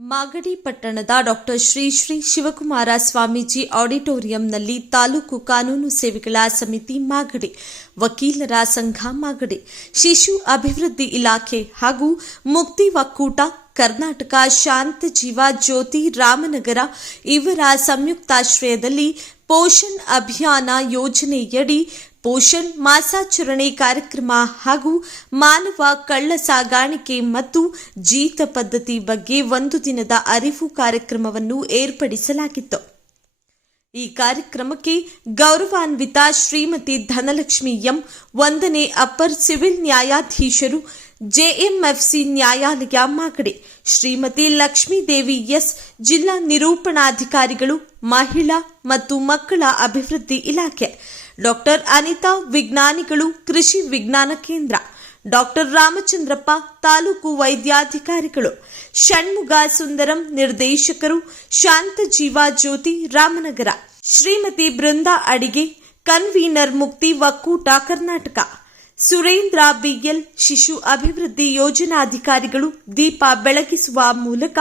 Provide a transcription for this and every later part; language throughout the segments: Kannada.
ಮಾಗಡಿ ಪಟ್ಟಣದ ಡಾಕ್ಟರ್ ಶ್ರೀ ಶ್ರೀ ಶಿವಕುಮಾರ ಸ್ವಾಮೀಜಿ ಆಡಿಟೋರಿಯಂನಲ್ಲಿ ತಾಲೂಕು ಕಾನೂನು ಸೇವೆಗಳ ಸಮಿತಿ ಮಾಗಡಿ, ವಕೀಲರ ಸಂಘ ಮಾಗಡಿ, ಶಿಶು ಅಭಿವೃದ್ಧಿ ಇಲಾಖೆ ಹಾಗೂ ಮುಕ್ತಿ ಒಕ್ಕೂಟ, ಕರ್ನಾಟಕ ಶಾಂತ ಜೀವ ಜ್ಯೋತಿ ರಾಮನಗರ ಇವರ ಸಂಯುಕ್ತಾಶ್ರಯದಲ್ಲಿ ಪೋಷಣ್ ಅಭಿಯಾನ ಯೋಜನೆಯಡಿ ಪೋಷಣ್ ಮಾಸಾಚರಣೆ ಕಾರ್ಯಕ್ರಮ ಹಾಗೂ ಮಾನವ ಕಳ್ಳ ಸಾಗಾಣಿಕೆ ಮತ್ತು ಜೀತ ಪದ್ಧತಿ ಬಗ್ಗೆ ಒಂದು ದಿನದ ಅರಿವು ಕಾರ್ಯಕ್ರಮವನ್ನು ಏರ್ಪಡಿಸಲಾಗಿತ್ತು. ಈ ಕಾರ್ಯಕ್ರಮಕ್ಕೆ ಗೌರವಾನ್ವಿತ ಶ್ರೀಮತಿ ಧನಲಕ್ಷ್ಮಿ ಎಂ, 1ನೇ ಅಪ್ಪರ್ ಸಿವಿಲ್ ನ್ಯಾಯಾಧೀಶರು, ಜೆಎಂಎಫ್ಸಿ ನ್ಯಾಯಾಲಯ ಮಾಗಡಿ, ಶ್ರೀಮತಿ ಲಕ್ಷ್ಮೀದೇವಿ ಎಸ್, ಜಿಲ್ಲಾ ನಿರೂಪಣಾಧಿಕಾರಿಗಳು, ಮಹಿಳಾ ಮತ್ತು ಮಕ್ಕಳ ಅಭಿವೃದ್ಧಿ ಇಲಾಖೆ, ಡಾಕ್ಟರ್ ಅನಿತಾ, ವಿಜ್ಞಾನಿಗಳು, ಕೃಷಿ ವಿಜ್ಞಾನ ಕೇಂದ್ರ, ಡಾಕ್ಟರ್ ರಾಮಚಂದ್ರಪ್ಪ, ತಾಲೂಕು ವೈದ್ಯಾಧಿಕಾರಿಗಳು, ಷಣ್ಮುಗ ಸುಂದರಂ, ನಿರ್ದೇಶಕರು, ಶಾಂತ ಜೀವ ಜ್ಯೋತಿ ರಾಮನಗರ, ಶ್ರೀಮತಿ ಬೃಂದಾ ಅಡಿಗೆ, ಕನ್ವೀನರ್ ಮುಕ್ತಿ ಒಕ್ಕೂಟ ಕರ್ನಾಟಕ, ಸುರೇಂದ್ರ ಬಿಎಲ್, ಶಿಶು ಅಭಿವೃದ್ಧಿ ಯೋಜನಾಧಿಕಾರಿಗಳು ದೀಪ ಬೆಳಗಿಸುವ ಮೂಲಕ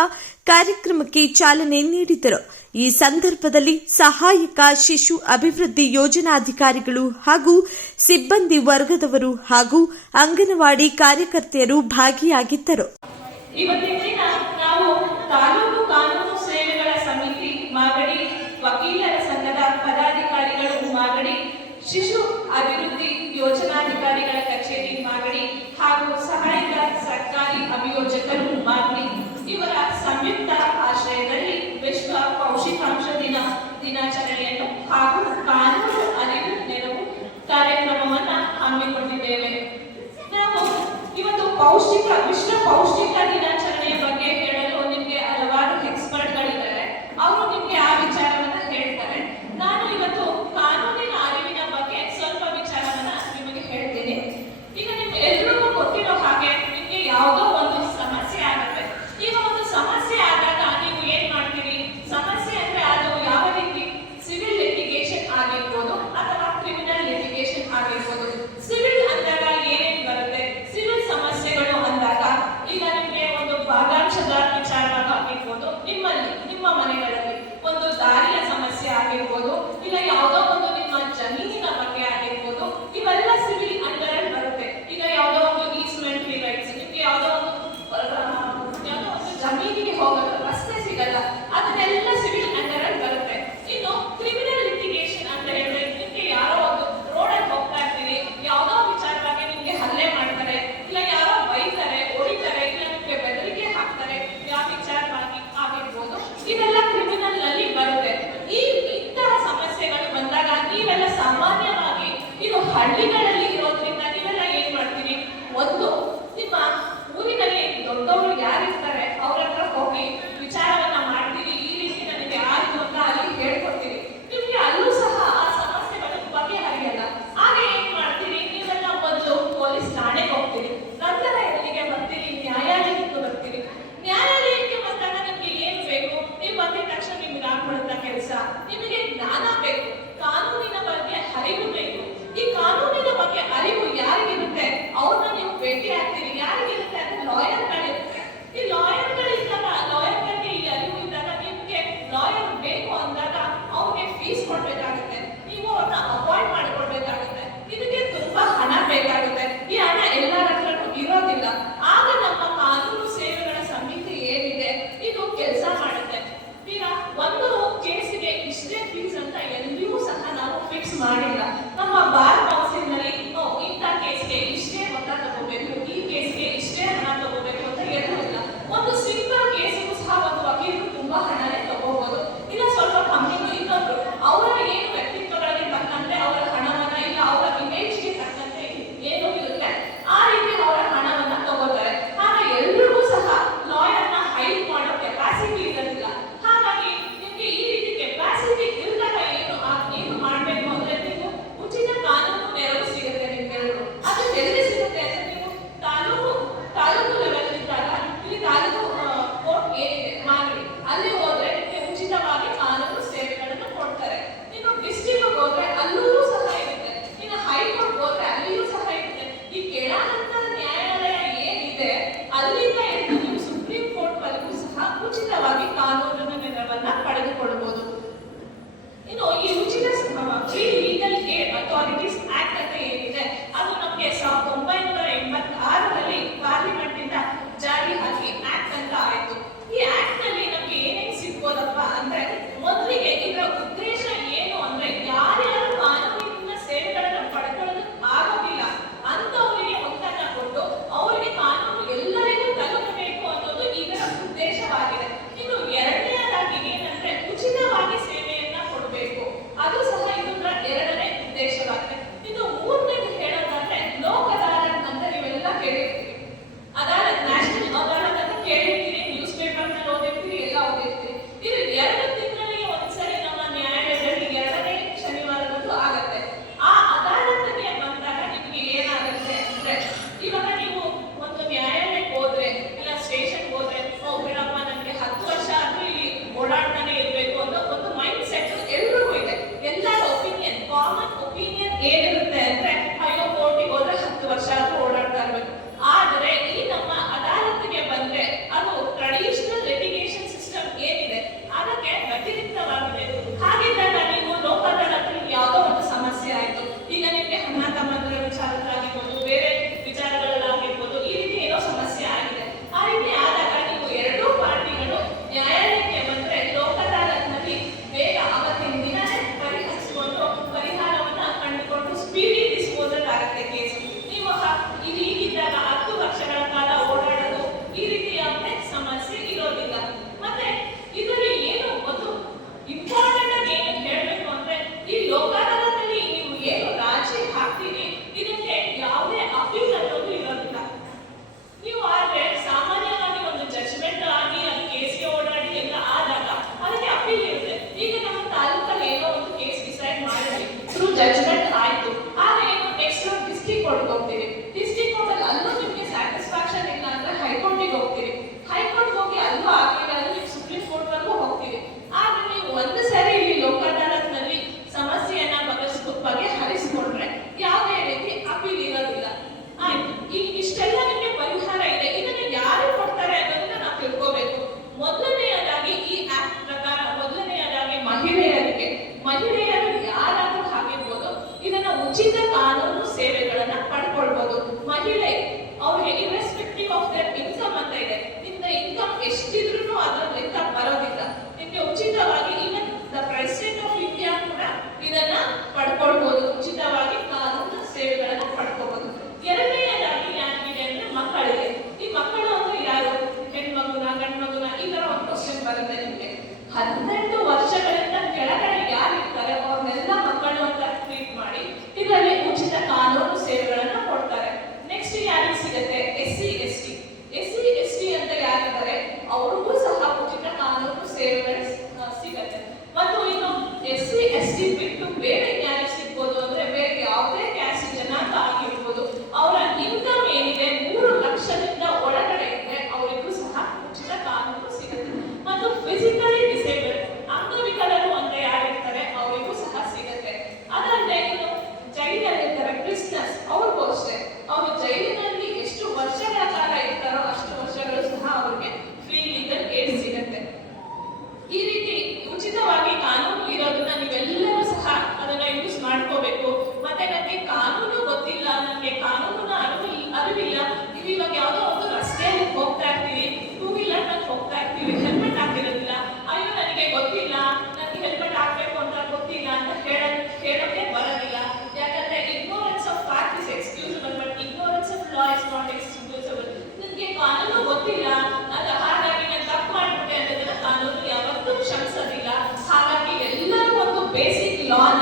ಕಾರ್ಯಕ್ರಮಕ್ಕೆ ಚಾಲನೆ ನೀಡಿದರು. ಈ ಸಂದರ್ಭದಲ್ಲಿ ಸಹಾಯಕ ಶಿಶು ಅಭಿವೃದ್ಧಿ ಯೋಜನಾಧಿಕಾರಿಗಳು ಹಾಗೂ ಸಿಬ್ಬಂದಿ ವರ್ಗದವರು ಹಾಗೂ ಅಂಗನವಾಡಿ ಕಾರ್ಯಕರ್ತೆಯರು ಭಾಗಿಯಾಗಿದ್ದರು. ಇವತ್ತಿನ ದಿನ ನಾವು ತಾಲೂಕು ಕಾನೂನು ಸೇವೆಗಳ ಸಮಿತಿ ಮಾಗಡಿ, ವಕೀಲರ ಸಂಘದ ಪದಾಧಿಕಾರಿಗಳು ಮಾಗಡಿ, ಶಿಶು ಅಭಿವೃದ್ಧಿ ಯೋಜನಾಧಿಕಾರಿಗಳ ಕಚೇರಿ ಮಾಗಡಿ ಹಾಗೂ ಸಹಾಯಕ ಸರ್ಕಾರಿ ಅಭಿಯೋಜಕರು ಮಾಗಡಿ ಇವರ ಸಂಯುಕ್ತ ಆಶ್ರಯದಲ್ಲಿ ವಿಶ್ವ ಪೌಷ್ಟಿಕಾಂಶ ದಿನಾಚರಣೆಯನ್ನು ಹಾಗೂ ಕಾನೂನು ಅರಿವು ನೆರವು ಕಾರ್ಯಕ್ರಮವನ್ನು ಹಮ್ಮಿಕೊಂಡಿದ್ದೇವೆ. ನಾವು ಇವತ್ತು ವಿಶ್ವ ಪೌಷ್ಟಿಕ ದಿನಾಚರಣೆಯ ಬಗ್ಗೆ ಹೇಳಲು ನಿಮಗೆ ಹಲವಾರು ಎಕ್ಸ್ಪರ್ಟ್ಗಳಿದ್ದಾರೆ. ಅವರು ನಿಮಗೆ ಆ ವಿಚಾರವನ್ನ ಹೇಳ್ತಾರೆ. ನಾನು ಇವತ್ತು ಕಾನೂನಿನ ಅರಿವಿನ ಬಗ್ಗೆ ಸ್ವಲ್ಪ ವಿಚಾರವನ್ನ ನಿಮಗೆ ಹೇಳ್ತೀನಿ. ಈಗ ನಿಮ್ಗೆ ಎಲ್ರಿಗೂ ಗೊತ್ತಿರೋ ಹಾಗೆ ನಿಮಗೆ ಯಾವುದೋ ಒಂದು ಸಮಸ್ಯೆ ಆಗುತ್ತೆ. ಈಗ ಒಂದು ಸಮಸ್ಯೆ ಆದಾಗ ನೀವು ಏನ್ ಮಾಡ್ತೀರಿ? ಸಮಸ್ಯೆ ಅಂದ್ರೆ ಅದು ಯಾವ ರೀತಿ ಸಿವಿಲ್ ಲಿಟಿಗೇಷನ್ ಆಗಿರ್ಬೋದು ಅಥವಾ ಕ್ರಿಮಿನಲ್ ಲಿಟಿಗೇಷನ್ ಆಗಿರ್ಬೋದು. ಸಿವಿಲ್ ಅಂದಾಗ ಏನೇನು ಬರುತ್ತೆ? ಸಿವಿಲ್ ಸಮಸ್ಯೆಗಳು ಅಂದಾಗ ಈಗ ನಿಮಗೆ ಒಂದು ಭಾಗಾಂಶದ ವಿಚಾರವಾಗಿರ್ಬೋದು, ನಿಮ್ಮ ಮನೆಗಳಲ್ಲಿ ಒಂದು ದಾರಿಯ ಸಮಸ್ಯೆ ಆಗಿರ್ಬೋದು, ಇಲ್ಲ ಯಾವುದೋ ಒಂದು ನಿಮ್ಮ ಜಮೀನಿನ ಬಗ್ಗೆ ಆಗಿರ್ಬೋದು, ಇವೆಲ್ಲ ಸಿವಿಲ್ ಅಂಡರ್ ಬರುತ್ತೆ. ಈಗ ಯಾವುದೋ ಒಂದು ಈಸ್ಮೆಂಟ್ ರೈಟ್ಸ್, ನಿಮ್ಗೆ ಯಾವುದೋ ಒಂದು ಜಮೀನಿಗೆ ಹೋಗಲು ರಸ್ತೆ ಸಿಗಲ್ಲ, ಅದನ್ನೆಲ್ಲ ಸಿವಿಲ್ ಅಂಡರ್ ಬರುತ್ತೆ. ಇನ್ನು ಕ್ರಿಮಿನಲ್ ಲಿಟಿಗೇಷನ್ ಅಂತ ಹೇಳಿದ್ರೆ ನಿಮ್ಗೆ ಯಾರೋ ಒಂದು ರೋಡಲ್ಲಿ ಹೋಗ್ತಾ ಇರ್ತೀರಿ, ಯಾವುದೋ ವಿಚಾರವಾಗಿ ನಿಮ್ಗೆ ಹಲ್ಲೆ ಮಾಡ್ತಾರೆ, ಇಲ್ಲ ಯಾರೋ ಬೈತಾರೆ, ಹೊಡಿತಾರೆ, ಇಲ್ಲ ನಿಮ್ಗೆ ಬೆದರಿಕೆ ಹಾಕ್ತಾರೆ, ಯಾವ ವಿಚಾರವಾಗಿ ಆಗಿರ್ಬೋದು, ಇವೆಲ್ಲ ಕ್ರಿಮಿನಲ್ ನಲ್ಲಿ ಬರುತ್ತೆ. ಇಂತಹ ಸಮಸ್ಯೆಗಳು ಬಂದಾಗ ನೀವೆಲ್ಲ ಸಾಮಾನ್ಯವಾಗಿ ಇದು ಹಳ್ಳಿಗಳಲ್ಲಿ ಇರೋದ್ರಿಂದ ನೀವೆಲ್ಲ ಏನ್ ಮಾಡ್ತೀರಿ? ಒಂದು ನಿಮ್ಮ ಊರಿನಲ್ಲಿ ದೊಡ್ಡವರು ಯಾರಿರ್ತಾರೆ ಅವ್ರ ಹತ್ರ ಹೋಗಿ ವಿಚಾರವನ್ನ ಮಾಡ್ತೀರಿ. ಈ ರೀತಿ ನನಗೆ ಆಯ್ತು ಅಂತ ಅಲ್ಲಿ ಹೇಳ್ಕೊಡ್ತೀರಿ. ನಿಮ್ಗೆ ಅಲ್ಲೂ ಸಹ ಆ ಸಮಸ್ಯೆಗಳು ಬಗೆಹರಿಯಲ್ಲ. ಆಗ ಏನ್ ಮಾಡ್ತೀರಿ? ನೀವೆಲ್ಲ ಒಂದು ಪೊಲೀಸ್ ಠಾಣೆಗೆ ಹೋಗ್ತೀರಿ. ನಂತರ ಎಲ್ಲಿಗೆ ಬರ್ತೀರಿ? ನ್ಯಾಯಾಲಯಕ್ಕೆ ಬರ್ತೀರಿ. ನ್ಯಾಯಾಲಯಕ್ಕೆ ಬಂದಾಗ ನಿಮ್ಗೆ ಏನ್ ಬೇಕು? ನೀವು ಬಂದಿದ ತಕ್ಷಣ ನಿಮ್ಗೆ ಆಗ್ಬಿಡುತ್ತ ಕೆಲಸ. ನಿಮಗೆ ಜ್ಞಾನ ಬೇಕು, ಕಾನೂನಿನ ಬಗ್ಗೆ ಅರಿವು ಬೇಕು. ಈ ಕಾನೂನಿನ ಬರುತ್ತೆ ನಿಮಗೆ. 18 ವರ್ಷಗಳಿಂದ ಕೆಳಗಡೆ ಯಾರಿರ್ತಾರೆ ಅವ್ರನ್ನೆಲ್ಲ ಮಕ್ಕಳು ಅಂತ ಟ್ರೀಟ್ ಮಾಡಿ ಇದರಲ್ಲಿ ಉಚಿತ ಕಾನೂನು ಸೇವೆಗಳನ್ನ ಕೊಡ್ತಾರೆ. ನೆಕ್ಸ್ಟ್ ಯಾರಿಗೆ ಸಿಗುತ್ತೆ? SC ST ಅಂತ ಯಾರಿದ್ದಾರೆ ಅವ್ರಿಗೂ ಸಹ ಉಚಿತ ಕಾನೂನು ಸೇವೆಗಳು ಸಿಗುತ್ತೆ. ಮತ್ತು ಇನ್ನು SC ST ಬಿಟ್ಟು ಬೇರೆ ಯಾರಿಗೆ ಸಿಗ್ಬೋದು ಅಂದ್ರೆ ಬೇರೆ ಯಾವುದೇ ಕ್ಯಾಸ್ಟ್ ಜನಾಂಗ ಆಗಿರ್ಬೋದು, ಅವರ ಇನ್ಕಮ್ ಏನಿದೆ 3 ಲಕ್ಷದಿಂದ ಒಳಗಡೆ ಇದ್ರೆ ಅವರಿಗೂ ಸಹ ಉಚಿತ ಕಾನೂನು ಸಿಗುತ್ತೆ. ಮತ್ತು ಫಿಸಿಕಲಿ ಡಿಸೇಬಲ್ಡ್ ಅಂಗವಿಕಲರು ಅಂತ ಯಾರಿರ್ತಾರೆ ಅವರಿಗೂ ಸಹ ಸಿಗುತ್ತೆ. ಅದಲ್ಲದೆ ಇನ್ನು ಜೈಲಲ್ಲಿರ್ತಾರೆ ಪ್ರಿಸ್ನರ್ಸ್, ಅವ್ರಿಗೂ ಅಷ್ಟೇ ಅವರು ಜೈಲಿನಲ್ಲಿ ಎಷ್ಟು ವರ್ಷಗಳ ಕಾಲ ಇರ್ತಾರೋ ಅಷ್ಟು ವರ್ಷಗಳು ಸಹ ಅವರಿಗೆ ಫ್ರೀ ಲೀಗಲ್ ಏಡ್ ಸಿಗುತ್ತೆ. ಈ ರೀತಿ ಉಚಿತವಾಗಿ ಕಾನೂನು ಇರೋದನ್ನ ನೀವೆಲ್ಲರೂ ಸಹ ಅದನ್ನ ಯೂಸ್ ಮಾಡ್ಕೋಬೇಕು. ಮತ್ತೆ ನನಗೆ ಕಾನೂನು ಗೊತ್ತಿಲ್ಲ, ನನಗೆ ಕಾನೂನಿನ ಅರಿವಿಲ್ಲ, ನೀವು ಇವಾಗ ಯಾವುದೋ ಒಂದು ರಸ್ತೆಯಲ್ಲಿ ಹೋಗ್ತಾ ಇರ್ತೀವಿ, 2 ವೀಲರ್ ನಲ್ಲಿ ಹೋಗ್ತಾ ಇರ್ತೀವಿ, ಹೆಲ್ಮೆಟ್ ಹಾಕಿರೋದಿಲ್ಲ, ಅಯ್ಯೋ ನನಗೆ ಗೊತ್ತಿಲ್ಲ, ನನಗೆ ಹೆಲ್ಮೆಟ್ ಹಾಕ್ಬೇಕು ಅಂತ ಗೊತ್ತಿಲ್ಲ ಅಂತ ಹೇಳೋಕೆ ಬರೋದಿಲ್ಲ. ಯಾಕಂದ್ರೆ ignorance of fact is excusable but ignorance of law is not excusable. ನನಗೆ ಕಾನೂನು ಗೊತ್ತಿಲ್ಲ, ಹಾಗಾಗಿ ನಾನು ತಪ್ಪು ಮಾಡ್ಬಿಟ್ಟೆ ಅನ್ನೋದನ್ನ ಕಾನೂನು ಯಾವತ್ತೂ ಕ್ಷಮಿಸೋದಿಲ್ಲ. ಹಾಗಾಗಿ ಎಲ್ಲರೂ ಒಂದು ಬೇಸಿಕ್ ಲಾನ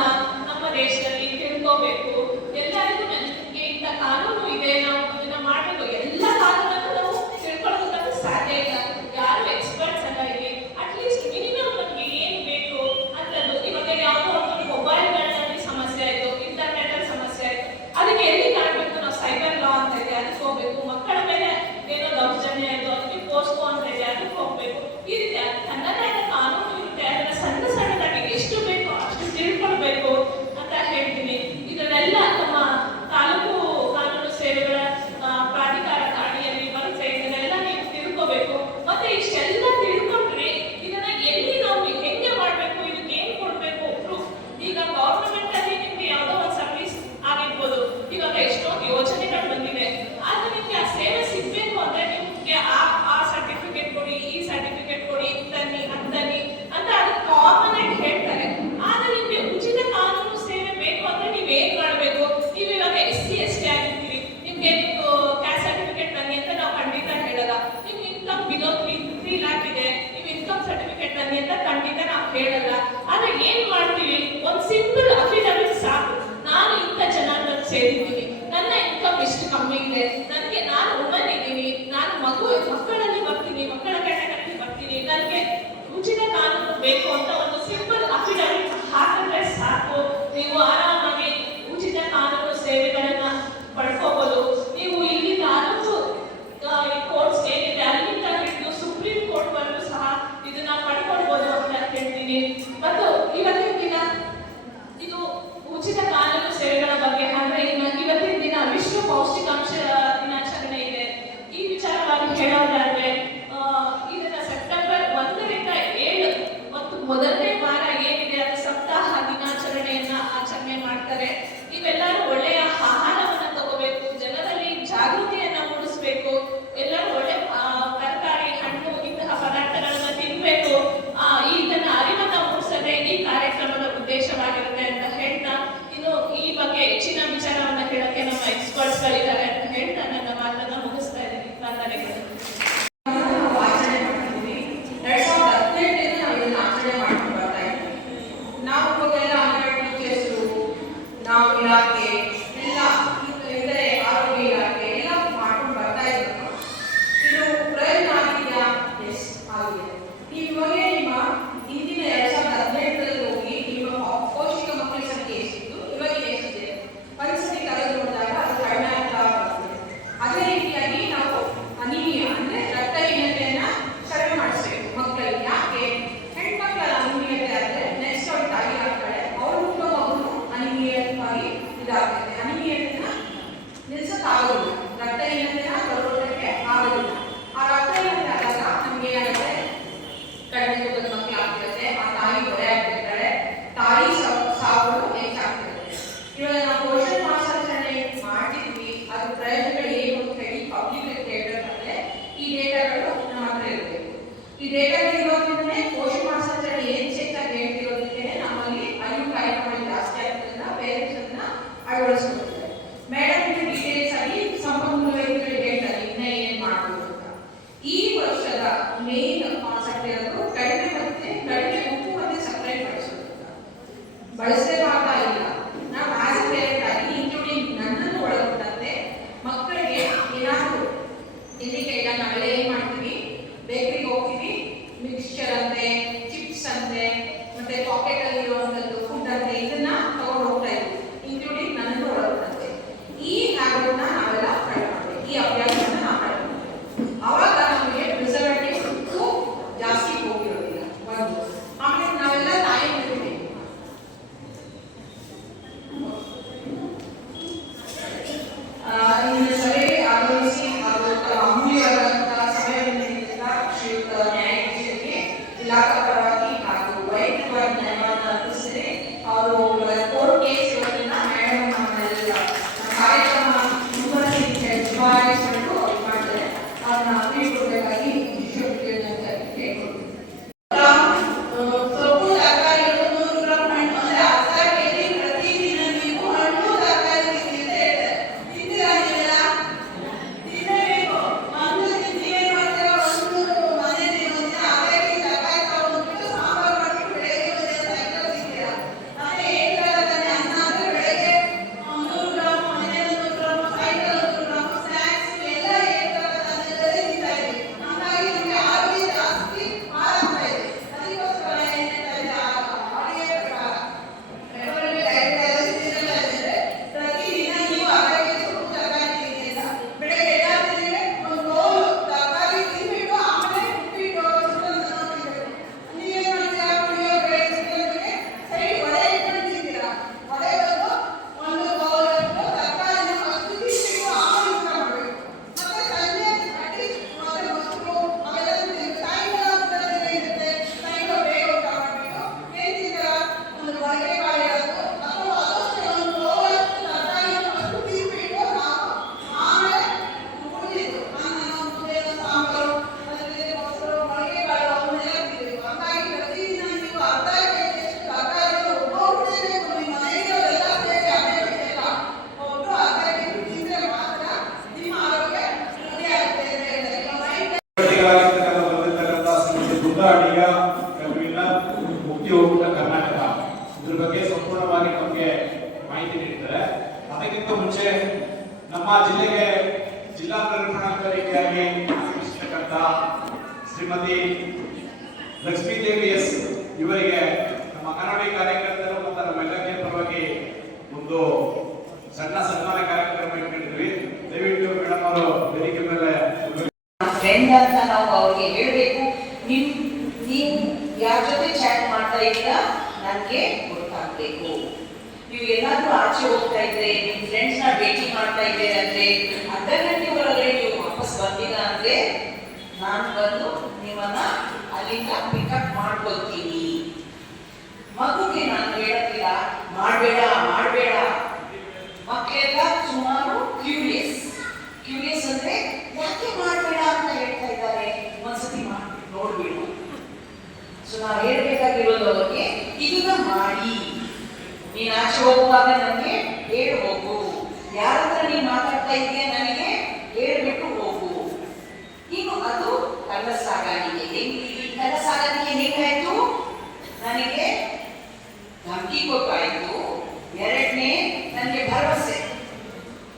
ನಮ್ಮ ದೇಶದಲ್ಲಿ ತಿಳ್ಕೋಬೇಕು. ಎಲ್ಲರಿಗೂ ನನಗೆ ಇಂಥ ಕಾನೂನು ಇದೆ, ನಾವು ಇದನ್ನ ಮಾಡಬೇಕು, ಎಲ್ಲ ಕಾನೂನನ್ನು ನಾವು ತಿಳ್ಕೊಳ್ಳೋದಕ್ಕೆ ಸಾಧ್ಯ ಇಲ್ಲ. ಯಾರು ಎಕ್ಸ್ಪರ್ಟ್ಸ್ ಅಲ್ಲ ಇಲ್ಲಿ. ಅಟ್ಲೀಸ್ಟ್ ಮಿನಿಮಮ್ ನಮಗೆ ಏನು ಬೇಕು ಅಂತದ್ದು. ಇವಾಗ ಯಾವುದೋ ಒಂದು ಮೊಬೈಲ್ಗಳಲ್ಲಿ ಸಮಸ್ಯೆ ಆಯಿತು, ಇಂಟರ್ನೆಟ್ ಅಲ್ಲಿ ಸಮಸ್ಯೆ ಆಯಿತು, ಅದಕ್ಕೆ ಎಲ್ಲಿ ಕಾಣಬೇಕು? ನಾವು ಸೈಬರ್ ಲಾ ಅಂತ ಇದೆ, ಅದಕ್ಕೆ ಹೋಗ್ಬೇಕು. ಮಕ್ಕಳ ಮೇಲೆ ಏನೋ ದೌರ್ಜನ್ಯ ಆಯಿತು, ಅದಕ್ಕೆ ಪೋಸ್ಕೋ ಅಂತ ಇದೆ, ಅದಕ್ಕೆ ಹೋಗ್ಬೇಕು. ಈ ರೀತಿ ತನ್ನದೇ ಆದ ಕಾನೂನು ಇರುತ್ತೆ. ಅದನ್ನ ಸಣ್ಣದಾಗಿ ಎಷ್ಟು ಬೇಕೋ ಅಷ್ಟು ತಿಳ್ಕೊಳ್ಬೇಕು ಅಂತ ಹೇಳ್ತೀನಿ. ಇದನ್ನೆಲ್ಲ ನಮ್ಮ ತಾಲೂಕು ಕಾನೂನು ಸೇವೆಗಳ ಪ್ರಾಧಿಕಾರ ಅಡಿಯಲ್ಲಿ ಬರುತ್ತೆ. ಇದನ್ನೆಲ್ಲ ನೀವು ತಿಳ್ಕೋಬೇಕು. ಮತ್ತೆ ಇಷ್ಟೆಲ್ಲ ತಿಳ್ಕೊಂಡ್ರೆ ಇದನ್ನ ಎಲ್ಲಿ ನಾವು ಹೆಂಗೆ ಮಾಡ್ಬೇಕು, ಇದಕ್ಕೆ ಏನ್ ಕೊಡ್ಬೇಕು ಪ್ರೂಫ್. ಈಗ ಗವರ್ನಮೆಂಟ್ ಅಲ್ಲಿ ನಿಮ್ಗೆ ಯಾವುದೋ ಒಂದು ಸರ್ವಿಸ್ ಆಗಿರ್ಬೋದು, ಇವಾಗ ಎಷ್ಟೊಂದು ಯೋಜನೆಗಳು ಬಂದಿದೆ, ಆದ್ರೆ ನಿಮ್ಗೆ ಆ ಸೇವೆ ಸಿಗ್ಬೇಕು ಅಂದ್ರೆ ನಿಮ್ಗೆ ಆ ಸರ್ಟಿಫಿಕೇಟ್ ಕೊಡಿ, ಈ ಸರ್ಟಿಫಿಕೇಟ್ ಕೊಡಿ, ತನ್ನಿ ಅಂತನ್ನಿ ಅಂತ ಅದು ಕಾಮನ್ ಆಗಿ ಹೇಳ್ತಾರೆ. ಆದ್ರೆ ನಿಮ್ಗೆ ಉಚಿತ ಕಾನೂನು ಸೇವೆ ಬೇಕು ಅಂದ್ರೆ ನೀವ್ ಏನ್ ಮಾಡ್ಬೇಕು? ನೀವು ಇವಾಗ SC ST ಆಗಿರ್ತೀವಿ, ನಿಮ್ಗೆ ಕ್ಯಾಸ್ಟ್ ಸರ್ಟಿಫಿಕೇಟ್ ತನ್ನಿ ಅಂತ ನಾವು ಖಂಡಿತ ಹೇಳಲ್ಲ. ನಿಮ್ ಇನ್ಕಮ್ ಬಿಲೋ 3 lakh ಇದೆ, ನೀವು ಇನ್ಕಮ್ ಸರ್ಟಿಫಿಕೇಟ್ ತನ್ನಿ ಅಂತ ಖಂಡಿತ ನಾವು ಹೇಳಲ್ಲ. ಆದ್ರೆ ಏನ್ ಮಾಡ್ತೀವಿ? ಒಂದು ಸಿಂಪಲ್ ಅಫಿಡವಿಟ್ ಸಾಕು. ನಾನು ಇಂಥ ಜನಾಂಗಕ್ಕೆ ಸೇರಿದ್ದೀನಿ, ನನ್ನ ಇನ್ಕಮ್ ಇಷ್ಟು ಕಮ್ಮಿ ಇದೆ, ನಾನು ವುಮನ್ ಇದ್ದೀನಿ, ನಾನು ಮಕ್ಕಳಲ್ಲಿ ಬರ್ತೀನಿ, ಮಕ್ಕಳ ಕ್ಯಾಟಗರಿ ಬರ್ತೀನಿ, ನನಗೆ ಉಚಿತ ಕಾನೂನು ಬೇಕು ಅಂತ ಒಂದು ಸಿಂಪಲ್ ಅಫಿಡವಿಟ್ ಹಾಕಿದ್ರೆ ಸಾಕು. ನೀವು ಆರಾಮಾಗಿ ಉಚಿತ ಕಾನೂನು ಸೇವೆಗಳನ್ನ ಪಡ್ಕೋಬಹುದು. ನೀವು ಇಲ್ಲಿ ತಾಲೂಕು ಕೋರ್ಟ್ಸ್ ಏನಿದೆ ಅಲ್ಲಿಂದ ಹಿಡಿದು ಸುಪ್ರೀಂ ಕೋರ್ಟ್ ವರೆಗೂ ಸಹ ಇದನ್ನ ಪಡ್ಕೊಳ್ಬಹುದು ಅಂತ ಹೇಳ್ತೀನಿ. ಮತ್ತು ಇವತ್ತಿನ ದಿನ ಇದು ಉಚಿತ ಕಾನೂನು ಸೇವೆಗಳ ಬಗ್ಗೆ ಅಂದ್ರೆ ಇವತ್ತಿನ ದಿನ ವಿಶ್ವ ಪೌಷ್ಟಿಕಾಂಶ ದಿನಾಚರಣೆ ಇದೆ. ಈ ವಿಚಾರವಾಗಿ ಹೇಳೋದಾದ್ರೆ ಇದನ್ನ ಸೆಪ್ಟೆಂಬರ್ 1ರಿಂದ 7 ಮತ್ತು ಮೊದಲನೇ ವಾರ ಏನಿದೆ ಅದು ಸಪ್ತಾಹ ದಿನಾಚರಣೆಯನ್ನ ಆಚರಣೆ ಮಾಡ್ತಾರೆ. ನೀವೆಲ್ಲರೂ ಒಳ್ಳೆಯ ಆಹಾರವನ್ನ ತಗೋಬೇಕು, ಜನರಲ್ಲಿ ಜಾಗೃತಿಯನ್ನ ಮೂಡಿಸಬೇಕು, ಎಲ್ಲರೂ ಒಳ್ಳೆ ತರಕಾರಿ, ಹಣ್ಣು ಇಂತಹ ಪದಾರ್ಥಗಳನ್ನ ತಿನ್ಬೇಕು. ಇದನ್ನ ಅರಿವನ್ನ ಮೂಡಿಸದೆ ಈ ಕಾರ್ಯಕ್ರಮದ ಉದ್ದೇಶವಾಗಿರುತ್ತೆ ಅಂತ ಹೇಳ್ತಾ, ಇನ್ನು ಈ ಬಗ್ಗೆ ಹೆಚ್ಚಿನ ವಿಚಾರವನ್ನ ಹೇಳಕ್ಕೆ ನಮ್ಮ ಎಕ್ಸ್ಪರ್ಟ್ಸ್ ಗಳಿದ್ದಾರೆ ಅಂತ ಹೇಳ್ತಾ ನನ್ನ ಮಾತನ್ನ ಮುಗಿಸ್ತಾ ಇದ್ದೀನಿ. ವಂದನೆಗಳು. ಆಚರಣೆ ಮಾಡ್ತಿದ್ದೀವಿ. 2018 ನಾವು ಇದನ್ನ ಆಚರಣೆ ಮಾಡ್ಕೊಂಡು ಬರ್ತಾ ಇದ್ದೀವಿ. ನಾವು ಇವಾಗೆಲ್ಲ ಅಂಗನವಾಡಿ ಟೀಚರ್ಸು, ನಾವು ಇಲಾಖೆ ಎಲ್ಲ ಇತರೆ ಆರೋಗ್ಯ ಇಲಾಖೆ ಎಲ್ಲ ಮಾಡ್ಕೊಂಡು ಬರ್ತಾ ಇದ್ರು. ಇದು ಪ್ರಯೋಜನ ಆಗಿದೆಯಾ? ಎಸ್ ಆಗಿದೆ. ನೀವು ಇವಾಗ ನಿಮ್ಮ ಹಿಂದಿನ 2018 ಹೋಗಿ ನಿಮ್ಮ ಪೌಷ್ಟಿಕ ಮಕ್ಕಳ ಸಂಖ್ಯೆ ಎಷ್ಟಿತ್ತು, ಇವಾಗ ಎಷ್ಟಿದೆ ಒಂದ್ಸತಿ ಕರೆದು ನೋಡಿದಾಗ ಅದು ಕಡಿಮೆ ಆಗ್ತಾ ಬರ್ತದೆ. ಅದೇ ರೀತಿಯಾಗಿ ನಾವು ಅನಿಮಿಯಾ ಅಂದ್ರೆ ರಕ್ತಹೀನತೆಯನ್ನ ಕಡಿಮೆ ಮಾಡಿಸ್ಬೇಕು ಮಕ್ಕಳಿಗೆ. ಯಾಕೆ? ಹೆಣ್ಮಕ್ಳ ಅನಿಮಿಯತೆ ಆದ್ರೆ ನೆಕ್ಸ್ಟ್ ಅವ್ರ ತಾಯಿ ಆಗ್ತಾಳೆ, ಅವ್ರು ಹುಟ್ಟೋ ಮಗು ಅನಿಮಿಯವಾಗಿ ಇದಾಗುತ್ತೆ. ಅನಿಮಿಯತೆನ ನಿಲ್ಸಕ್ಕಾಗೋದಿಲ್ಲ, ರಕ್ತಹೀನತೆನ ಬರೋದಕ್ಕೆ ಆಗೋದಿಲ್ಲ. ಆ ರಕ್ತಹೀನತೆ ಆದಾಗ ನಮ್ಗೆ ಏನಾಗುತ್ತೆ? ಕಡಿಮೆ ತೂಕದ ಮಕ್ಕಳು ಆಗ್ತಿರುತ್ತೆ, ಆ ತಾಯಿ ಹೊರೆ ಆಗ್ತಿರ್ತಾಳೆ, ತಾಯಿ ಸಾವು ಹೆಚ್ಚಾಗ್ತಿರುತ್ತೆ. ಇವಾಗ ನಾವು ಪೋಷಣೆ ಮಾಸಾಚರಣೆ ಮಾಡಿದ್ವಿ, ಅದು ಪ್ರಯೋಜನಗಳು ಏನು ಅಂತ ಹೇಳಿ ಪಬ್ಲಿಕ್ ಕೇಳಬೇಕಂದ್ರೆ ಈ ಡೇಟಾಗಳು ನಮ್ಮ ಹತ್ರ ಇರಬೇಕು. ಈ ಡೇಟಾಗಳು ಇರೋದ್ರಿಂದಲೇ ಪೋಷಣೆ ಮಾಸಾಚರಣೆ ಏನ್ ಹೆಚ್ಚಾಗಿ ಹೇಳ್ತಿರೋದಕ್ಕೆ ನಮ್ಮಲ್ಲಿ ಅರಿವು ಕಾರ್ಯಕ್ರಮಗಳು ಜಾಸ್ತಿ ಆಗ್ತದನ್ನ ಪೇರೆಂಟ್ಸ್ ಅನ್ನ ಅಳವಡಿಸ್ಕೊಳ್ತಾರೆ. ಮೇಡಮ್ ಡೀಟೇಲ್ಸ್ ಆಗಿ ಸಂಪನ್ಮೂಲ ಹೇಳ್ತಾರೆ ಇನ್ನ ಏನ್ ಮಾಡ್ಬೋದು ಅಂತ. ಈ ವರ್ಷದ ಮೇನ್ ಕಾನ್ಸೆಪ್ಟ್ ಇರೋದು ಜಾಗ ಪರವಾಗಿ ಹಾಗೂ ವೈಯಕ್ತಿಕವಾಗಿ ಧನ್ಯವಾದ ಅರ್ಪಿಸಿದೆ. ಅವರು ಕೋರ್ಟ್ ಕೇಸ್ಗಳನ್ನ ಮೇಡಮ್ ನಮ್ಮೆಲ್ಲ ಕಾರ್ಯಕ್ರಮ ಮುಂದುವರಿಸಿ ನಿಭಾಯಿಸಿಕೊಂಡು ಅವ್ರು ಮಾಡ್ತಾರೆ. ಅವ್ರನ್ನ ಅಭಿವೃದ್ಧಿಗಾಗಿ ಸೊಪ್ಪು ತರಕಾರಿಗಳು 100 ಗ್ರಾಂ ಹಣ್ಣು ಅಂದ್ರೆ ಅರ್ಧ ಕೆಜಿ ಪ್ರತಿದಿನ ನೀವು ಹಣ್ಣು ತರಕಾರಿ ತಿಂತೀರಾ ನೀವೆಲ್ಲ? ತಿನ್ನಬೇಕು. ಮಕ್ಕಳು ನೀವೇನ್ ಮಾಡ್ತೀರಾ? ಒಂದು ಮನೆಯಲ್ಲಿ ಒಂದಿನ ಅರ್ಧ ಕೆಜಿ ತರಕಾರಿ ತಗೊಂಡ್ಬಿಟ್ಟು ಸಾಂಬಾರ್ ಮಾಡ್ಬಿಟ್ಟು ಬೆಳಗ್ಗೆ ಒಂದಿನ ಸಾಯಂಕಾಲ ತಿಂತೀರಾ. ಅದೇ ಹೇಳ್ತಾನೆ ಅನ್ನ ಅಂದ್ರೆ ಬೆಳಗ್ಗೆ 100 ಗ್ರಾಂ, ಮನೆಯಲ್ಲಿ 100 ಗ್ರಾಂ, ಸಾಯಂಕಾಲ 100 ಗ್ರಾಂ ಸ್ನಾಕ್ಸ್ ಎಲ್ಲ ಹೇಳ್ತಾರಲ್ಲ ಅದನ್ನೆಲ್ಲ ತಿಂತಾ ಇದ್ದೀವಿ. ಹಾಗಾಗಿ ನಮಗೆ ಆರೋಗ್ಯ ಜಾಸ್ತಿ ಹಾಳಾಗ್ತಾ ಇದೆ. ಅದಕ್ಕೋಸ್ಕರ ಏನ್ ಹೇಳ್ತಾ ಇದೆ ಅಡಿಗೆ ಪ್ರಕಾರ ರೆಫರೆಂಟ್ ಡಯಟಿಷಿಯನ್ ಹೇಳಿದ್ರೆ ಪ್ರತಿದಿನ ನೀವು ಅರ್ಧ ಕೆಜಿ ಸೊಪ್ಪು ತರಕಾರಿ ತಿನ್ನಿ ಅಂತ. ಬೆಳಗ್ಗೆ ಎದ್ದಾದ್ಮೇಲೆ ಒಂದು ಬೌಲ್ ತರಕಾರಿ ತಿನ್ಬಿಟ್ಟು ಆಮೇಲೆ ಉಪ್ಪಿಟ್ಟು ಸುಮ್ಮನೆ ತಿನ್ಬೇಕು. ನೀವೇನ್ ಮಾಡ್ತೀರಾ? ಪುಳಿಯೋಗರೆ ಚಿತ್ರಾನ್ನಕ್ಕೆ ಸೈಡ್ ವಡೆ ಇಟ್ಕೊಂಡು ತಿಂತೀರಾ. ವಡೆ ಬಂದು ಒಂದು ಬೌಲ್ ಅಷ್ಟು ತರಕಾರಿನ ಫಸ್ಟ್ ತಿನ್ಬಿಟ್ಟು ಆಮೇಲೆ ಊಟ ಮಾಡಬೇಕು. ಮತ್ತೆ ಸಂಜೆ ಅಟ್ಲೀಸ್ಟ್ ಮತ್ತೆ ಮೊಸರು ಅವೆಲ್ಲ ತಿನ್ಬೇಕು. ಸಾಯಂಕಾಲ ಊಟದಲ್ಲಿ ಇರುತ್ತೆ. ಸಾಯಂಕಾಲ ಬೇಗ ಊಟ ಮಾಡಬೇಕು. ಏನ್ ತಿಂತೀರಾ? ಒಂದು ಮೊಳಕೆಕಾಳು ಇರೋದು ಅಥವಾ ಅದಷ್ಟೇ ಒಂದು ಬೌಲ್ ಅಷ್ಟು ತರಕಾರಿನ ಫಸ್ಟ್ ತಿನ್ಬಿಟ್ಟು ಆಮೇಲೆ ಉಳಿದಿದ್ದು ಅನ್ನ, ಮುದ್ದೆ, ಸಾಂಬಾರು, ಅದ್ರ ಮೊಸರು, ಮೊಳಕೆಕಾಳು ಅವನ್ನೆಲ್ಲ ತಿನ್ಬೇಕು. ಹಾಗಾಗಿ ಪ್ರತಿದಿನ ನೀವು ಅರ್ಧ ಕೆಜಿಯಷ್ಟು ತರಕಾರಿನ ಒಬ್ಬೊಬ್ಬರು ತಿನ್ಬೇಕು. ನಿಮ್ಮ ಮನೆಯವರೆಲ್ಲ ಸೇರಿ ಅದೇ ವಿಷಯ ಒಬ್ಬರು ಅರ್ಧ ಕೆಜಿ ತಿಂದ್ರೆ ಮಾತ್ರ ನಿಮ್ಮ ಆರೋಗ್ಯ ವೃದ್ಧಿ ಆಗುತ್ತೆ ಅಂತ ಹೇಳ್ತಾರೆ. ನಿಮ್ಮ ಮೈಂಡ್ ಬಂದಿರತಕ್ಕಂಥ ಶ್ರೀಮತಿ ದುರ್ಗಾ ಅಡಿಗ ಕನ್ವೀನರ್ ಮುಕ್ತಿ ಒಕ್ಕೂಟ ಕರ್ನಾಟಕ ಇದ್ರ ಬಗ್ಗೆ ಸಂಪೂರ್ಣವಾಗಿ ನಮಗೆ ಮಾಹಿತಿ ನೀಡಿದ್ದಾರೆ. ಅದಕ್ಕಿಂತ ಮುಂಚೆ ನಮ್ಮ ಜಿಲ್ಲೆಗೆ ಜಿಲ್ಲಾ ನಿರೂಪಣಾಧಿಕಾರಿಯಾಗಿ ಆಗಮಿಸಿರ್ತಕ್ಕಂಥ ಶ್ರೀಮತಿ ಲಕ್ಷ್ಮೀದೇವಿ ಎಸ್ ಇವರಿಗೆ ನಮ್ಮ ಅಂಗನವಾಡಿ ಕಾರ್ಯಕರ್ತರು ಮತ್ತು ನಮ್ಮೆಲ್ಲರ ಪರವಾಗಿ ಒಂದು ಸಣ್ಣ ಸನ್ಮಾನ ಕಾರ್ಯಕ್ರಮ ಇಟ್ಕೊಂಡಿದ್ವಿ. ದಯವಿಟ್ಟು ಮೇಡಮ್ ಅವರು ವೇದಿಕೆ ಮೇಲೆ ಫ್ರೆಂಡ್ ಅಂತ ನಾವು ಅವ್ರಿಗೆ ಹೇಳಬೇಕು. ನೀವು ಯಾರ ಜೊತೆ ಚಾಟ್ ಮಾಡ್ತಾ ಇದ್ದೀರಾ ನನಗೆ ಗೊತ್ತಾಗಬೇಕು. ನೀವು ಎಲ್ಲಾದ್ರೂ ಆಚೆ ಹೋಗ್ತಾ ಇದ್ರೆ ನಿಮ್ಮ ಫ್ರೆಂಡ್ಸ್ ನ ಭೇಟಿ ಮಾಡ್ತಾ ಇದ್ದೀರ ಅಂದ್ರೆ ಅರ್ಧ ಗಂಟೆ ಒಳಗಡೆ ನೀವು ವಾಪಸ್ ಬಂದಿಲ್ಲ ಅಂದ್ರೆ ನಾನು ಬಂದು ನಿಮ್ಮನ್ನ ಅಲ್ಲಿಂದ ಪಿಕಪ್ ಮಾಡ್ಕೊಳ್ತೀನಿ. ಮಗುಗೆ ನಾನು ಹೇಳತ್ತಿಲ್ಲ ಮಾಡಬೇಡ ಮಾಡಬೇಡ. ಮಕ್ಕಳೆಲ್ಲ ಸುಮಾರು ಕ್ಯೂರಿಯಸ್ ಅಂದ್ರೆ ಯಾಕೆ ಮಾಡಬೇಡ ಅಂತ ಹೇಳ್ತಾ ಇದ್ದಾರೆ. ಒಂದ್ಸತಿ ಮಾಡ್ಬಿಟ್ಟು ನೋಡ್ಬಿಡು. ಸೊ ನಾವು ಹೇಳ್ಬೇಕಾಗಿರೋದು ಅವ್ರಿಗೆ ಇದನ್ನ ಮಾಡಿ. ನೀನ್ ಆಚೆ ಹೋಗುವಾಗ ನನಗೆ ಹೇಳಿ ಹೋಗು. ಯಾರ ಹತ್ರ ನೀನ್ ಮಾತಾಡ್ತಾ ಇದೆಯಾ ನನಗೆ ಹೇಳ್ಬಿಟ್ಟು ಹೋಗು. ಇನ್ನು ಅದು ಕಳ್ಳ ಸಾಗಾಣಿಕೆ. ಕಳ್ಳ ಸಾಗಾಣಿಕೆ ಹೇಗಾಯ್ತು? ನನಗೆ ಧಮಕಿ ಕೊಟ್ಟಾಯ್ತು. ಎರಡನೇ ನನಗೆ ಭರವಸೆ.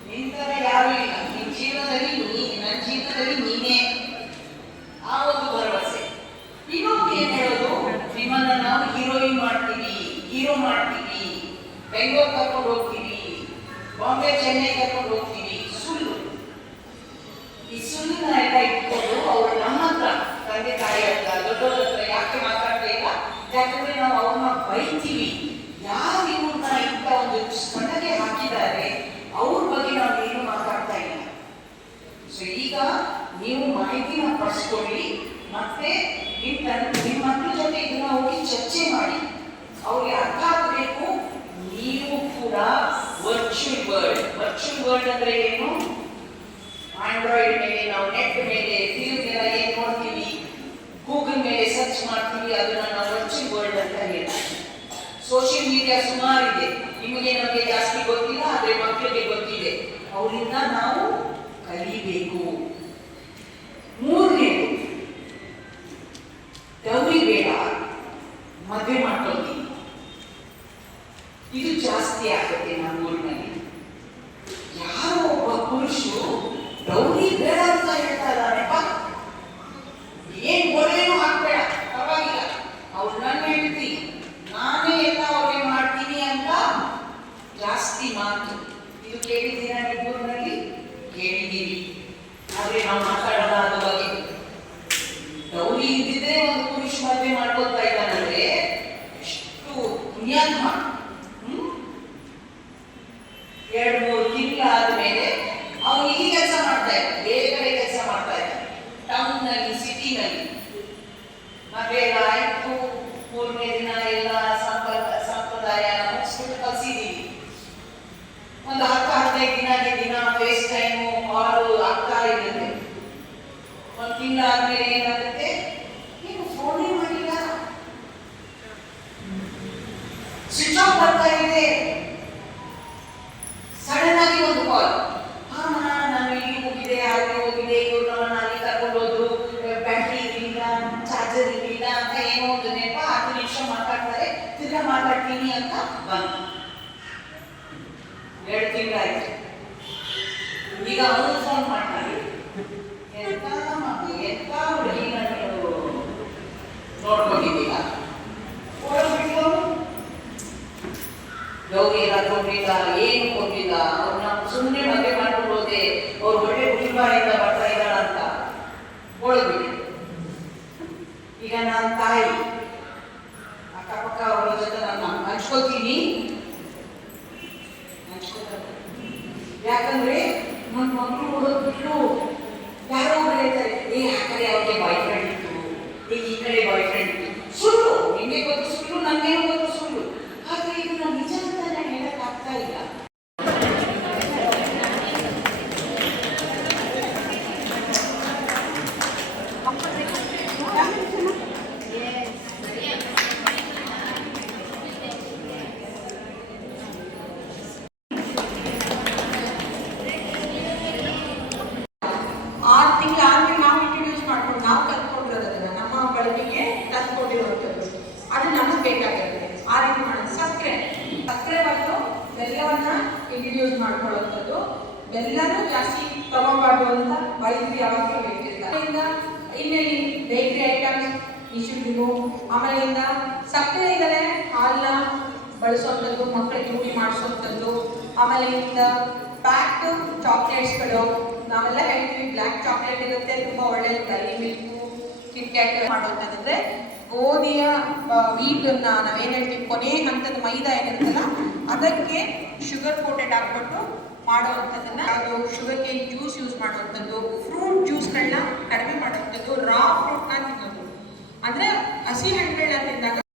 ನಿಂತರ ಯಾರು ಇಲ್ಲ. ನಿನ್ ಜೀವನದಲ್ಲಿ ನನ್ನ ಜೀವನದಲ್ಲಿ ನೀನೇ. ಆ ಒಂದು ಭರವಸೆ. ಇನ್ನೊಂದು ಏನ್ ಹೇಳೋದು? ನಿಮ್ಮನ್ನ ನಾವು ಹೀರೋಯಿನ್ ಮಾಡ್ತೀವಿ, ಹೀರೋ ಮಾಡ್ತೀವಿ, ಬೆಂಗಳೂರು ಕರ್ಕೊಂಡು ಹೋಗ್ತೀವಿ, ಬಾಂಬೆ ಚೆನ್ನೈ ಕರ್ಕೊಂಡು ಹೋಗ್ತೀವಿ. ಸುಳ್ಳು. ಈ ಸುಳ್ಳಿನ ಎಲ್ಲ ಇಟ್ಕೊಂಡು ಅವ್ರು ನಮ್ಮ ಹತ್ರ ತಂದೆ ತಾಯಿ ಹತ್ರ ದೊಡ್ಡವ್ರ ಹತ್ರ ಯಾಕೆ ಮಾತಾಡ್ತಾ ಇಲ್ಲ? ಯಾಕಂದ್ರೆ ನಾವು ಅವ್ರನ್ನ ಬೈತೀವಿ. ಯಾರು ಇವ್ರನ್ನ ಇಂಥ ಒಂದು ಸ್ಪರ್ಧೆಗೆ ಹಾಕಿದ್ದಾರೆ ಅವ್ರ ಬಗ್ಗೆ ನಾವು ಏನು ಮಾತಾಡ್ತಾ ಇಲ್ಲ. ಸೊ ಈಗ ನೀವು ಮಾಹಿತಿನ ಪಡಿಸ್ಕೊಳ್ಳಿ. ಮತ್ತೆ ನಿಮ್ಮ ಮಕ್ಕಳ ಜೊತೆ ಇದನ್ನ ಹೋಗಿ ಚರ್ಚೆ ಮಾಡಿ. ಅವ್ರಿಗೆ ಅರ್ಥ ಆಗಬೇಕು. ನೀವು ಕೂಡ ವರ್ಚುವಲ್ ವರ್ಲ್ಡ್ ಅಂದ್ರೆ ಏನು? ಆಂಡ್ರಾಯ್ಡ್ ಮೇಲೆ ನಾವು ನೆಟ್ ಮೇಲೆ ಫಿಲ್ಮ್ ಎಲ್ಲ ಏನ್ ನೋಡ್ತೀವಿ, ಗೂಗಲ್ ಮೇಲೆ ಸರ್ಚ್ ಮಾಡ್ತೀವಿ, ಅದನ್ನ ನಾವು ವರ್ಚುವಲ್ ವರ್ಲ್ಡ್ ಅಂತ ಹೇಳ್ತೀವಿ. ಸೋಷಿಯಲ್ ಮೀಡಿಯಾ ಸುಮಾರಿದೆ. ನಿಮಗೆ ನಮಗೆ ಜಾಸ್ತಿ ಗೊತ್ತಿಲ್ಲ, ಆದ್ರೆ ಮಕ್ಕಳಿಗೆ ಗೊತ್ತಿದೆ. ಅವರಿಂದ ನಾವು ಕಲಿಬೇಕು. ಮೂರನೇದು ಗೌರಿ ಬೇಡ, ಮದುವೆ ಮಾಡ್ಕೊಳ್ತೀವಿ. ಇದು ಜಾಸ್ತಿ ಆಗುತ್ತೆ ನಮ್ಮ ಊರಿನಲ್ಲಿ. ಯಾರೋ ಒಬ್ಬ ಪುರುಷರು ಗೌರಿ ಬೇಡ ಅಂತ ಹೇಳ್ತಾ ಇದ್ದಾನೆಪ್ಪ. ಏನ್ ಗೊರೇನು ಹಾಕ್ಬೇಡ, ಪರವಾಗಿಲ್ಲ, ಅವ್ರು ನನ್ನ ಹೇಳ್ತಿ, ನಾನೇ ಎಲ್ಲ ಅವ್ರಿಗೆ ಮಾಡ್ತೀನಿ ಅಂತ ಜಾಸ್ತಿ ಮಾತು. ಇದು ಕೇಳಿದ್ದೀರ ನಿಮ್ಮೂರಿನಲ್ಲಿ? ಕೇಳಿದ್ದೀರಿ. ಆದ್ರೆ ನಾವು ಮಾತಾಡೋಣ ಅದ್ರ ಬಗ್ಗೆ. ಗೌರಿ ಇದ್ದಿದ್ರೆ ಒಂದು ಪುರುಷ ಮದುವೆ ಮಾಡ್ಕೊಳ್ತಾ ಇದ್ದಾನಂದ್ರೆ ಎಷ್ಟು ಪುಣ್ಯಾತ್ಮ. 2-3 ತಿಂಗಳು ಆದ್ಮೇಲೆ ಅವನು ಇಲ್ಲಿ ಕೆಲಸ ಮಾಡ್ತಾ ಇದ್ದ, ಬೇರೆ ಕಡೆ ಕೆಲಸ ಮಾಡ್ತಾ ಇದ್ದ, ಟೌನ್ ನಲ್ಲಿ, ಸಿಟಿನಲ್ಲಿ. ಮದುವೆ ಆಯ್ತು, ಮೂರನೇ ದಿನ ಎಲ್ಲ ಸಂಪ್ರದಾಯ ಮುಗಿಸ್ಬಿಟ್ಟು ಕಲಿಸಿದ್ದೀವಿ. ಒಂದು 10-15 ದಿನ ಫೇಸ್ ಟೈಮು ಕಾಲು ಆಗ್ತಾ ಇರುತ್ತೆ. ಒಂದು ತಿಂಗಳಾದ್ಮೇಲೆ ಏನಾಗುತ್ತೆ, ಏನು ಫೋನೇ ಮಾಡಿಲ್ಲ, ಸ್ವಿಚ್ ಆಫ್ ಬರ್ತಾ ಇದೆ. ಸಡನ್ ಆಗಿ ಒಂದು ಕಾಲ್, ನಾನು ಇಲ್ಲಿ ಹೋಗಿದೆ, ಅಲ್ಲಿ ಹೋಗಿದೆ, ಇವ್ರು ಅಲ್ಲಿ ಕರ್ಕೊಂಡು ಹೋದ್ರು, ಬ್ಯಾಟ್ರಿ ಇರಲಿಲ್ಲ, ಚಾರ್ಜರ್ ಇರಲಿಲ್ಲ ಅಂತ ಏನೋ ಒಂದು ನೆಪ 10 ನಿಮಿಷ ಮಾತಾಡ್ತಾರೆ, ತಿರ್ಗಾ ಮಾತಾಡ್ತೀನಿ ಅಂತ ಬಂತು. 2 ತಿಂಗಳಾಯ್ತು. ಈಗ ಅವನು ಫೋನ್ ಮಾಡ್ತಾರೆ, ಎಂತ ಹುಡುಗಿನ ನೀವು ನೋಡ್ಕೊಂಡಿದ್ದೀರ, ಓಡೋಗ್ಬಿಟ್ಟು ಗೌರಿ ಎಲ್ಲ ಕೊಟ್ಟಿಲ್ಲ, ಏನು ಕೊಟ್ಟಿಲ್ಲ, ಅವ್ರನ್ನ ಸುಮ್ಮನೆ ಮದುವೆ ಮಾಡ್ಕೊಂಡು ಹೋದೆ, ಅವ್ರು ಒಳ್ಳೆ ಕುಟುಂಬದಿಂದ ಬರ್ತಾ ಇದ್ದಾಳ ಅಂತ ಓಡೋಗ್ಬಿಟ್ಟು. ಈಗ ನನ್ನ ತಾಯಿ ಅಕ್ಕಪಕ್ಕ ಅವರ ಜೊತೆ ನಾನು ಹಂಚ್ಕೋತೀನಿ, ಯಾಕಂದ್ರೆ ಮಕ್ಕಳು ಓಡೋಗ್ಬಿಟ್ಟು ಯಾರೋ ಹೇಳ್ತಾರೆ, ಆ ಕಡೆ ಅವ್ರಿಗೆ ಬಾಯ್ ಫ್ರೆಂಡ್ ಇತ್ತು, ಈ ಕಡೆ ಬಾಯ್ ಫ್ರೆಂಡ್ ಇತ್ತು. ಸುಳ್ಳು, ನಿಮಗೆ ಗೊತ್ತು ಸುಳ್ಳು, ನಮಗೆ ಗೊತ್ತು ಸುಳ್ಳು. ಆದ್ರೆ ಇದು ನಾನು ನಿಜ ಅಂತ ನಾನು ಹೇಳಕ್ ಆಗ್ತಾ ಇಲ್ಲ. ನಾವು ಇಂಟ್ರೊಡ್ಯೂಸ್ ಮಾಡ್ಕೊಂಡು ನಾವು ಕಲ್ತ್ಕೊಂಡಿರೋದನ್ನ ನಮ್ಮ ಬಳಕೆಗೆ ತಂದ್ಕೊಂಡಿರುವಂಥದ್ದು, ಅದು ನಮಗೆ ಬೇಕಾಗಿರುತ್ತೆ. ಆ ರೀತಿ ಮಾಡೋದು. ಸಕ್ಕರೆ ಮತ್ತು ಬೆಲ್ಲವನ್ನ ಇಂಟ್ರೊಡ್ಯೂಸ್ ಮಾಡ್ಕೊಳ್ಳುವಂಥದ್ದು. ಬೆಲ್ಲನೂ ಜಾಸ್ತಿ ತಗೋಬಾರ್ದು ಅಂತ ವೈದ್ಯರು ಯಾವಾಗಲೂ ಹೇಳ್ತಿರ್ತಾರೆ. ಇನ್ನೇನು ಬೇಕರಿ ಐಟಮ್ಸ್ ಇಶ್ಯೂಗಳು, ಆಮೇಲಿಂದ ಸಕ್ಕರೆ ಇದ್ದರೆ ಹಾಲನ್ನ ಬಳಸುವಂಥದ್ದು, ಮಕ್ಕಳಿಗೆ ರೂಢಿ ಮಾಡಿಸುವಂಥದ್ದು. ಆಮೇಲಿಂದ ಪ್ಯಾಕ್ಡ್ ಚಾಕ್ಲೇಟ್ಸ್ಗಳು ನಾವೆಲ್ಲ ಹೇಳ್ತೀವಿ, ಬ್ಲ್ಯಾಕ್ ಚಾಕ್ಲೇಟ್ ಇರುತ್ತೆ, ತುಂಬ ಒಳ್ಳೆಯದು. ಡೈರಿ ಮಿಲ್ಕು, ಕಿಟ್ಕ್ಯಾಟ್ ಮಾಡುವಂಥದ್ದಂದ್ರೆ ಗೋಧಿಯ ವೀಟನ್ನ ನಾವೇನು ಹೇಳ್ತೀವಿ, ಕೊನೆ ಹಂತದ ಮೈದಾ ಏನಿರುತ್ತಲ್ಲ ಅದಕ್ಕೆ ಶುಗರ್ ಕೋಟೆಡ್ ಹಾಕ್ಬಿಟ್ಟು ಮಾಡುವಂಥದ್ದನ್ನ, ಅದು ಶುಗರ್ ಕೇನ್ ಜ್ಯೂಸ್ ಯೂಸ್ ಮಾಡುವಂಥದ್ದು, ಫ್ರೂಟ್ ಜ್ಯೂಸ್ಗಳನ್ನ ಕಡಿಮೆ ಮಾಡುವಂಥದ್ದು.